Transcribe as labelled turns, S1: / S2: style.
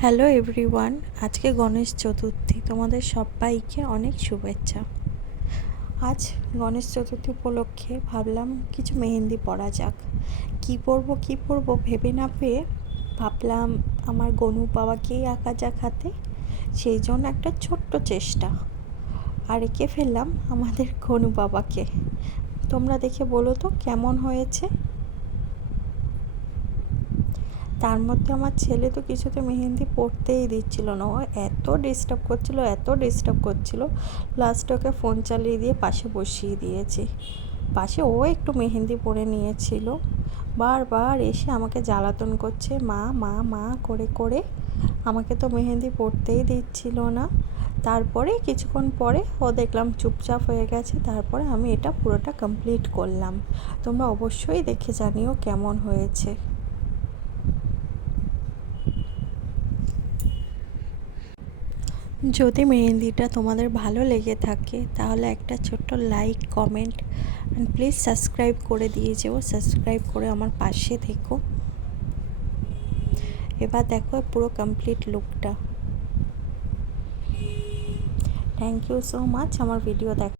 S1: Hello everyone আজকে গণেশ চতুর্থী, তোমাদের সবাইকে অনেক শুভেচ্ছা। আজ গণেশ চতুর্থী উপলক্ষে ভাবলাম কিছু মেহেন্দি পরা যাক। কি পরবো কি পরবো ভেবে না পেয়ে ভাবলাম আমার গনু বাবাকেই আঁকা যাক হাতে, সেই জন্য একটা ছোট্ট চেষ্টা। আর এঁকে ফেললাম আমাদের গনু বাবাকে। তোমরা দেখে বলো তো কেমন হয়েছে? তার মধ্যে আমার ছেলে তো কিছুতে মেহেন্দি পড়তেই দিচ্ছিল না। ও এত ডিস্টার্ব করছিল, এত ডিস্টার্ব করছিল। লাস্ট ওকে ফোন চালিয়ে দিয়ে পাশে বসিয়ে দিয়েছি। পাশে ও একটু মেহেন্দি পরে নিয়েছিল। বারবার এসে আমাকে জ্বালাতন করছে, মা মা মা, করে করে। আমাকে তো মেহেন্দি পড়তেই দিচ্ছিল না। তারপরে কিছুক্ষণ পরে ও দেখলাম চুপচাপ হয়ে গেছে। তারপরে আমি এটা পুরোটা কমপ্লিট করলাম। তোমরা অবশ্যই দেখে জানিও কেমন হয়েছে। যদি মেহেন্দিটা তোমাদের ভালো লেগে থাকে, তাহলে একটা ছোট্ট like comment and please subscribe করে দিয়ে যেও। সাবস্ক্রাইব করে আমার পাশে থেকো। এবার দেখো পুরো কমপ্লিট লুকটা থ্যাংক ইউ সো মাচ আমার ভিডিও দেখ